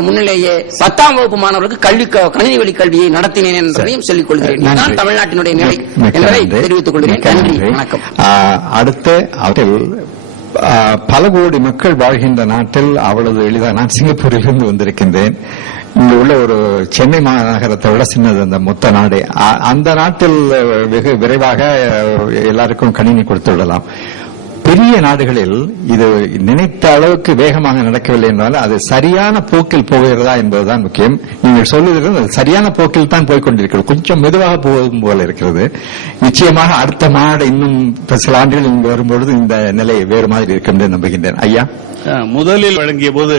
முன்னிலேயே பத்தாம் வகுப்பு மாணவர்களுக்கு கல்வி கணினி வழி கல்வியை நடத்தினேன் என்பதையும் சொல்லிக் கொள்கிறேன். இதுதான் தமிழ்நாட்டினுடைய நிலை என்பதை. தெரிவித்துக் கொள்கிறேன். நன்றி. வணக்கம். அடுத்து பல கோடி மக்கள் வாழ்கின்ற நாட்டில் அவ்வளவு எளிதாக நான் சிங்கப்பூரிலிருந்து வந்திருக்கின்றேன். இங்கு உள்ள ஒரு சென்னை மாநகரத்தை விட சின்னது அந்த மொத்த நாடு. அந்த நாட்டில் வெகு விரைவாக எல்லாருக்கும் கணினி கொடுத்து விடலாம். பெரிய நாடுகளில் இது நினைத்த அளவுக்கு வேகமாக நடக்கவில்லை என்றாலும் அது சரியான போக்கில் போகிறதா என்பதுதான் முக்கியம். நீங்கள் சொல்லுகிறது அது சரியான போக்கில் தான் போய்கொண்டிருக்கிறது. கொஞ்சம் மெதுவாக போகும் போல இருக்கிறது. நிச்சயமாக அடுத்த மாடு இன்னும் சில ஆண்டுகள் இங்கு வரும்பொழுது இந்த நிலை வேறு மாதிரி இருக்கும் என்று நம்புகின்றேன். ஐயா? முதலில் வழங்கிய போது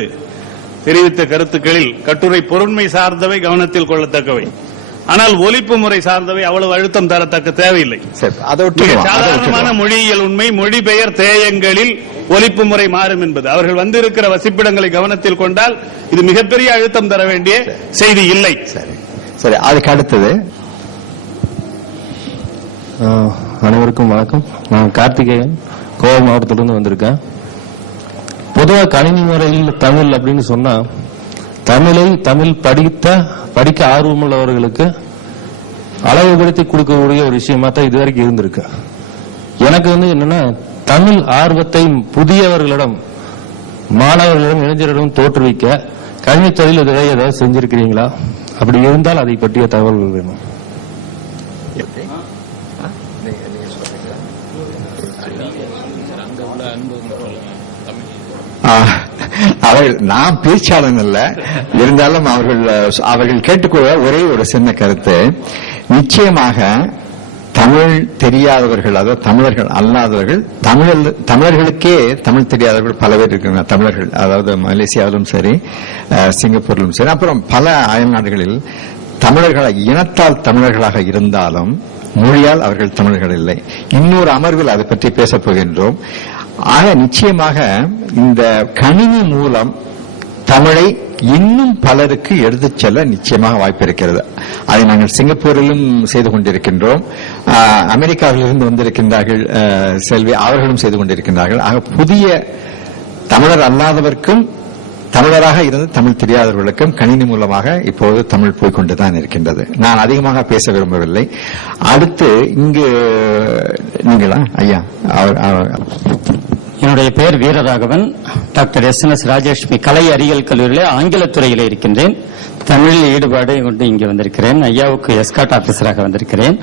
தெரிவித்த கருத்துக்களில் கட்டுரை பொருண்மை சார்ந்தவை கவனத்தில் கொள்ளத்தக்கவை. ஆனால் ஒலிப்பு முறை சார்ந்தவை அவ்வளவு அழுத்தம் தரத்தக்க தேவையில்லை. சாதாரணமான. மொழியியல் உண்மை மொழிபெயர் தேயங்களில் ஒலிப்பு முறை மாறும் என்பது. அவர்கள் வந்திருக்கிற வசிப்பிடங்களை கவனத்தில் கொண்டால் இது மிகப்பெரிய அழுத்தம் தர வேண்டிய செய்தி இல்லை. சரி. சரி அதுக்கு அடுத்தது. அனைவருக்கும் வணக்கம். நான் கார்த்திகேயன் கோவை மாவட்டத்திலிருந்து வந்திருக்கேன். பொதுவாக கணினி முறையில் தமிழ் அப்படின்னு சொன்னா தமிழை தமிழ் படித்த படிக்க ஆர்வமுள்ளவர்களுக்கு அளவுபடுத்தி கொடுக்கக்கூடிய ஒரு விஷயமா தான் இதுவரைக்கும் இருந்திருக்கு. எனக்கு வந்து என்னன்னா தமிழ் ஆர்வத்தை புதியவர்களிடம் மாணவர்களிடம் இளைஞர்களிடம் தோற்றுவிக்க கணினி தொழில் இதை ஏதாவது செஞ்சிருக்கிறீங்களா? அப்படி இருந்தால் அதை பற்றிய தகவல்கள் வேணும். ஆ, அவர்கள் நான் பேச்சாளன் அல்ல. இருந்தாலும் அவர்கள் அவர்கள் கேட்டுக்கொள்ள ஒரே ஒரு சின்ன கருத்து. நிச்சயமாக தமிழ் தெரியாதவர்கள் அதாவது தமிழர்கள் அல்லாதவர்கள் தமிழ் தமிழர்களுக்கே தமிழ் தெரியாதவர்கள் பல பேர் இருக்காங்க தமிழர்கள். அதாவது மலேசியாவிலும் சரி சிங்கப்பூரிலும் சரி. அப்புறம் பல அயல் நாடுகளில் தமிழர்கள இனத்தால் தமிழர்களாக இருந்தாலும் மொழியால் அவர்கள் தமிழர்கள் இல்லை. இன்னொரு அமர்வில் அதை பற்றி பேசப் போகின்றோம். ஆக நிச்சயமாக இந்த கணினி மூலம் தமிழை இன்னும் பலருக்கு எடுத்துச் செல்ல நிச்சயமாக வாய்ப்பு இருக்கிறது அதை நாங்கள் சிங்கப்பூரிலும் செய்து கொண்டிருக்கின்றோம். அமெரிக்காவிலிருந்து வந்திருக்கின்றார்கள் செல்வி அவர்களும் செய்து கொண்டிருக்கின்றார்கள். ஆக புதிய தமிழர் அல்லாதவர்க்கும் தமிழராக இருந்து தமிழ் தெரியாதவர்களுக்கும் கணினி மூலமாக இப்போது தமிழ் போய்கொண்டுதான் இருக்கின்றது. நான் அதிகமாக பேச விரும்பவில்லை. அடுத்து இங்கு நீங்களா? ஐயா அவர் அவர்- என்னுடைய பெயர் Veeraraghavan. Doctor S. N. S. Rajalakshmi கலை அறிவியல் கல்லூரியில் ஆங்கிலத் துறையில் இருக்கின்றேன். தமிழில் ஈடுபாடு கொண்டு இங்கே வந்திருக்கிறேன். ஐயாவுக்கு எஸ்காட் ஆபீசராக வந்திருக்கிறேன்.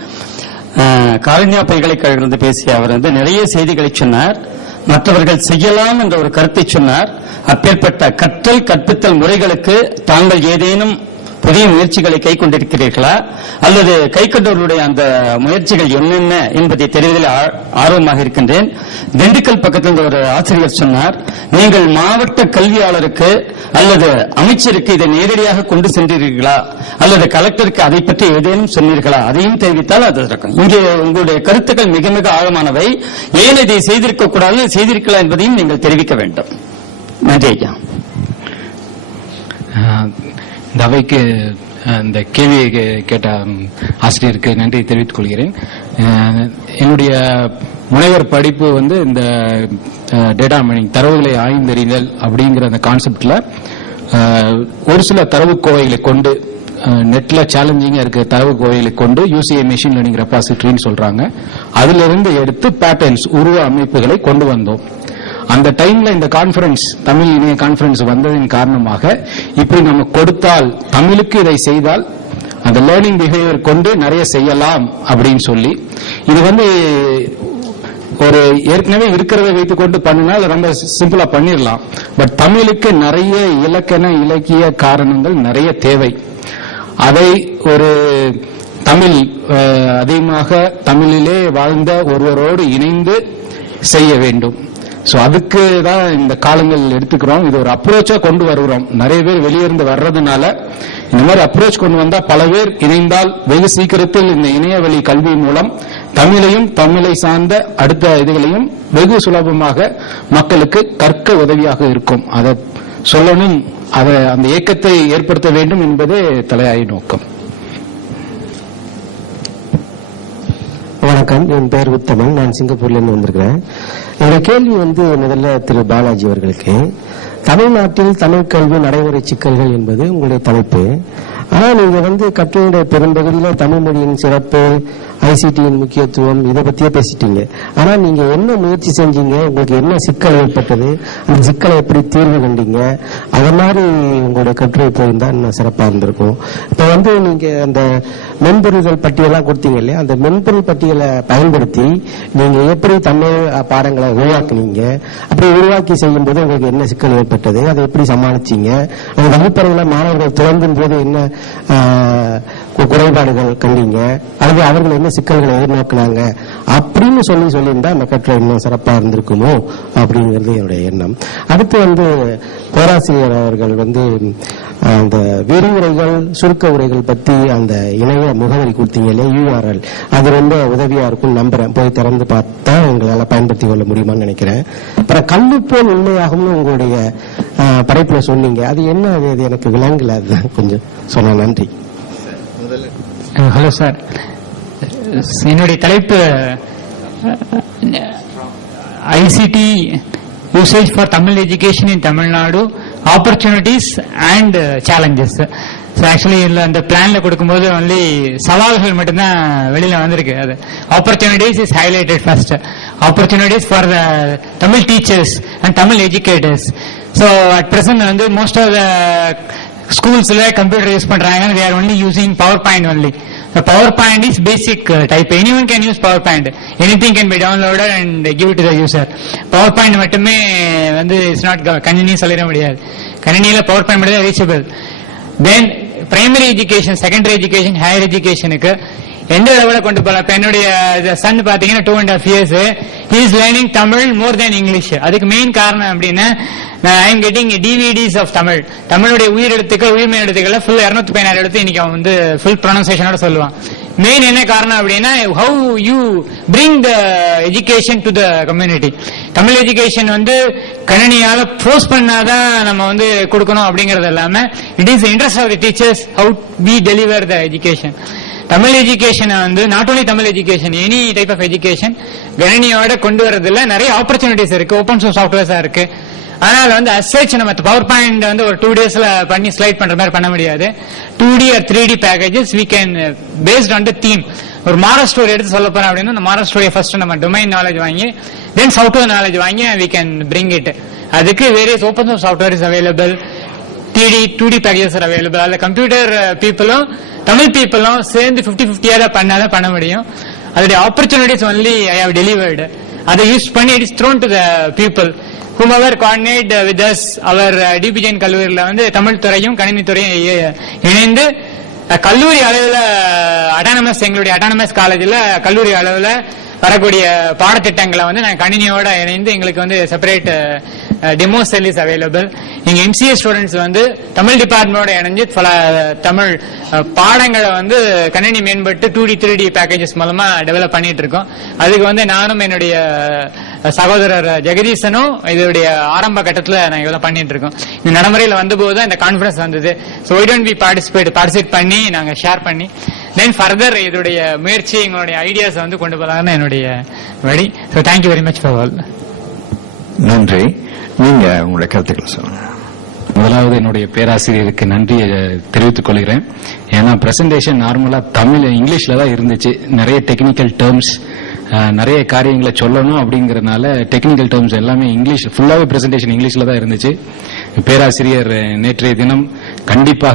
காலனியா பல்கலைக்கழகத்திலிருந்து பேசிய அவர் வந்து நிறைய செய்திகளை சொன்னார். மற்றவர்கள் செய்யலாம் என்ற ஒரு கருத்தை சொன்னார். அப்பேற்பட்ட கற்றல் கற்பித்தல் முறைகளுக்கு தாங்கள் ஏதேனும் புதிய முயற்சிகளை கை கொண்டிருக்கிறீர்களா அல்லது கை கொண்டவர்களுடைய அந்த முயற்சிகள் என்னென்ன என்பதை தெரிவதில் ஆ- ஆர்வமாக இருக்கின்றேன். திண்டுக்கல் பக்கத்தில் ஒரு ஆசிரியர் சொன்னார் நீங்கள் மாவட்ட கல்வியாளருக்கு அல்லது அமைச்சருக்கு இதை நேரடியாக கொண்டு சென்றீர்களா? அல்லது கலெக்டருக்கு அதை பற்றி ஏதேனும் சொன்னீர்களா? அதையும் தெரிவித்தால் அது இருக்கும் இங்கே உங்களுடைய கருத்துக்கள் மிக மிக ஆழமானவை. ஏன் இதை செய்திருக்க கூடாது செய்திருக்கலாம் என்பதையும் நீங்கள் தெரிவிக்க வேண்டும். நன்றி ஐயா. தவைக்கு இந்த அவைக்கு ஆஹ் கேள்வியை கேட்ட ஆசிரியருக்கு நன்றி தெரிவித்துக் கொள்கிறேன். என்னுடைய முனைவர் படிப்பு வந்து இந்த டேட்டா மைனிங் தரவுகளை ஆய்ந்தறிதல் அப்படிங்கிற அந்த கான்செப்ட்ல ஒரு சில தரவு கோவைகளை கொண்டு நெட்ல சேலஞ்சிங்கா இருக்க தரவு கோவைகளை கொண்டு யூசிஐ மெஷின் லேர்னிங் ரெபாசிட்டரின்னு சொல்றாங்க. அதுல இருந்து எடுத்து பேட்டர்ன்ஸ் உருவ அமைப்புகளை கொண்டு வந்தோம். அந்த டைம்ல இந்த கான்ஃபரன்ஸ் தமிழ் இணைய கான்ஃபரன்ஸ் வந்ததின் காரணமாக இப்படி நம்ம கொடுத்தால் தமிழுக்கு இதை செய்தால் அந்த லேர்னிங் பிஹேவியர் கொண்டு நிறைய செய்யலாம் அப்படின்னு சொல்லி இது வந்து ஒரு ஏற்கனவே இருக்கிறத வைத்துக்கொண்டு பண்ணினா அது ரொம்ப சிம்பிளா பண்ணிடலாம். பட் தமிழுக்கு நிறைய இலக்கண இலக்கிய காரணங்கள் நிறைய தேவை. அதை ஒரு தமிழ் அதிகமாக தமிழிலே வாழ்ந்த ஒருவரோடு இணைந்து செய்ய வேண்டும். ஸோ அதுக்கு தான் இந்த காலங்கள் எடுத்துக்கிறோம். இது ஒரு அப்ரோச்சா கொண்டு வருகிறோம். நிறைய பேர் வெளியிருந்து வர்றதுனால இந்த மாதிரி அப்ரோச் கொண்டு வந்தா பல பேர் இணைந்தால் வெகு சீக்கிரத்தில் இந்த இணையவழி கல்வி மூலம் தமிழையும் தமிழை சார்ந்த அடுத்த இதுகளையும் வெகு சுலபமாக மக்களுக்கு கற்க உதவியாக இருக்கும். அதை சொல்லணும். அதை அந்த இயக்கத்தை ஏற்படுத்த வேண்டும் என்பதே தலையாய நோக்கம். வணக்கம். வணக்கம் என் பெயர் உத்தமன். நான் சிங்கப்பூர்ல இருந்து வந்திருக்கிறேன். என்னோட கேள்வி வந்து முதல்ல திரு பாலாஜி அவர்களுக்கு. தமிழ்நாட்டில் தமிழ் கல்வி நடைமுறை சிக்கல்கள் என்பது உங்களுடைய தலைப்பு. ஆனால் நீங்க வந்து கட்டுரையுடைய பெரும்பகுதியில தமிழ் மொழியின் சிறப்பு ஐசிடியின் முக்கியத்துவம் இதை பத்தியே பேசிட்டீங்க. ஆனா நீங்க என்ன முயற்சி செஞ்சீங்க? உங்களுக்கு என்ன சிக்கல் ஏற்பட்டது? அந்த சிக்கலை எப்படி தீர்வு கண்டீங்க? அத மாதிரி உங்களுடைய கட்டுரை போயிருந்தா இன்னும் சிறப்பா இருந்திருக்கும். இப்ப வந்து நீங்க அந்த மென்பொருள்கள் பட்டியலாம் கொடுத்தீங்க இல்லையா? அந்த மென்பொருள் பட்டியலை பயன்படுத்தி நீங்க எப்படி தமிழ் பாடங்களை உருவாக்குனீங்க? அப்படி உருவாக்கி செய்யும் போது உங்களுக்கு என்ன சிக்கல் ஏற்பட்டது? அதை எப்படி சமாளிச்சீங்க? அந்த வகுப்பறையில மாணவர்கள் துவங்கும் போது என்ன அஹ், கு- குறைபாடுகள் கண்டீங்க. அல்லது அவர்கள் என்ன சிக்கல்களை எதிர்நோக்கினாங்க? அப்படின்னு சொல்லி சொல்லியிருந்தா அந்த கட்டுரை இன்னும் சிறப்பா இருந்திருக்குமோ? அப்படிங்கிறது என்னுடைய எண்ணம். அடுத்து வந்து பேராசிரியர் அவர்கள் வந்து அந்த விரிவுரைகள் சுருக்க உரைகள் பத்தி அந்த இணைய முகவரி கொடுத்தீங்க இல்லையா யூஆர்எல் அது ரொம்ப உதவியா இருக்கும் நம்புறேன். போய் திறந்து பார்த்தா உங்களால் பயன்படுத்திக் கொள்ள முடியுமான்னு நினைக்கிறேன். அப்புறம் கல்லுப்போல் உண்மையாகும்னு உங்களுடைய படைப்பில் படைப்புல சொன்னீங்க. அது என்ன? அது அது எனக்கு விளங்கல. அதுதான் கொஞ்சம் சொன்ன நன்றி. Hello sir. என்னுடைய தலைப்பு ICT usage for Tamil education in Tamil Nadu opportunities and challenges so actually இதில் அந்த பிளான்ல கொடுக்கும்போது ஒன்லி சவால்கள் மட்டும்தான் வெளியில் வந்திருக்கு. அது opportunities is highlighted first opportunities for the Tamil teachers and Tamil educators so at present வந்து மோஸ்ட் ஆஃப் த ஸ்கூல்ஸ்ல கம்ப்யூட்டர் யூஸ் பண்றாங்க they are only power point only power point is basic type any one can use power point any thing can be downloaded and give to the user power point மட்டுமே வந்து it's not கணினி சொல்லிட முடியாது கணினியில power point மட்டும் தான் reachable then primary education secondary education higher எஜுகேஷனுக்கு எந்த லெவல கொண்டு போகலாம் இப்ப என்னுடைய சன் பாத்தீங்கன்னா two and half years is learning Tamil more than English அதுக்கு மெயின் காரணம் அப்படின்னா I am getting DVDs of Tamil தமிழுடைய உயிரெழுத்துக்கள் உயிர்மை எழுத்துக்கள் ஃபுல் இருநூத்தி பதினாறு எழுத்து இன்னைக்கு அவன் வந்து ஃபுல் ப்ரொனன்சேஷனோட சொல்லுவான். மெயின் என்ன காரணம் அப்படின்னா how you bring the education to the community Tamil education வந்து கணினியால போஸ்ட் பண்ணாதான் நம்ம வந்து கொடுக்கணும் அப்படிங்கறது இல்லாம it is interest of the teachers how be deliver the education Tamil எஜுகேஷனை வந்து not only Tamil education any type of education கணினியோட கொண்டு வரதுல நிறைய ஆப்பர்ச்சுனிட்டிஸ் இருக்கு. ஓப்பன் சோர்ஸ் சாஃப்ட்வேர்ஸா இருக்கு. ஆனால் வந்து அசேச் நம்ம பவர் பாயிண்ட் வந்து ஒரு டூ டேஸ்ல பண்ணி ஸ்லைட் பண்ற மாதிரி பண்ண முடியாது. Two D or three D packages we can based on the theme ஒரு மாரல் ஸ்டோரி எடுத்து சொல்ல போறோம் அப்படின்னா அந்த மாரல் ஸ்டோரியை ஃபர்ஸ்ட் நம்ம டொமைன் நாலேஜ் வாங்கி தென் சாஃப்ட்வேர் நாலேஜ் வாங்கி வி கேன் பிரிங் இட் அதுக்கு various open source software is available DD to D packages are available அதில் கம்ப்யூட்டர் பீப்புளும் தமிழ் பீப்புளும் சேர்ந்து ஃபிஃப்டி ஃபிஃப்டியாக தான் பண்ணாலும் பண்ண முடியும். அதோடைய opportunities only I have delivered அதை யூஸ் பண்ணி it is thrown to the people whom our coordinate with us our division கல்லூரியில் வந்து தமிழ் துறையும் கணினி துறையும் இணைந்து கல்லூரி அளவில் அட்டானமஸ் uh, எங்களுடைய அட்டானமஸ் காலேஜில் கல்லூரி அளவில் வரக்கூடிய பாடத்திட்டங்களை வந்து நாங்கள் கணினியோட இணைந்து எங்களுக்கு வந்து separate demo cell is available நீங்க எம்சிஏ ஸ்டூடெண்ட்ஸ் வந்து தமிழ் டிபார்ட்மெண்டோட இணைஞ்சு பல தமிழ் பாடங்களை வந்து கணினி மேம்பட்டு two D three D packages மூலமா டெவலப் பண்ணிட்டு இருக்கோம் அதுக்கு வந்து நானும் என்னுடைய சகோதரர் ஜெகதீசனும் இதோடைய ஆரம்ப கட்டத்தில் நாங்கள் இதெல்லாம் பண்ணிட்டு இருக்கோம் இந்த நடைமுறையில் வந்தபோது தான் இந்த கான்ஃபரன்ஸ் வந்தது. So why don't be participate participate பண்ணி நாங்கள் ஷேர் பண்ணி தென் ஃபர்தர் இதோடைய முயற்சி எங்களுடைய ஐடியாஸ் வந்து கொண்டு போகலாம்னு என்னுடைய வழி. So thank you very much for all நன்றி. நீங்க உங்களுடைய கருத்துக்களை சொல்லுங்க. முதலாவது என்னுடைய பேராசிரியருக்கு நன்றியை தெரிவித்துக் கொள்கிறேன். ஏன்னா பிரசன்டேஷன் நார்மலா தமிழ் இங்கிலீஷ்ல தான் இருந்துச்சு. நிறைய டெக்னிக்கல் டேர்ம்ஸ் நிறைய காரியங்களை சொல்லணும் அப்படிங்கறதுனால டெக்னிக்கல் டேர்ம்ஸ் எல்லாமே இங்கிலீஷ் ஃபுல்லாவே பிரசன்டேஷன் இங்கிலீஷ்ல தான் இருந்துச்சு. பேராசிரியர் நேற்றைய தினம் கண்டிப்பாக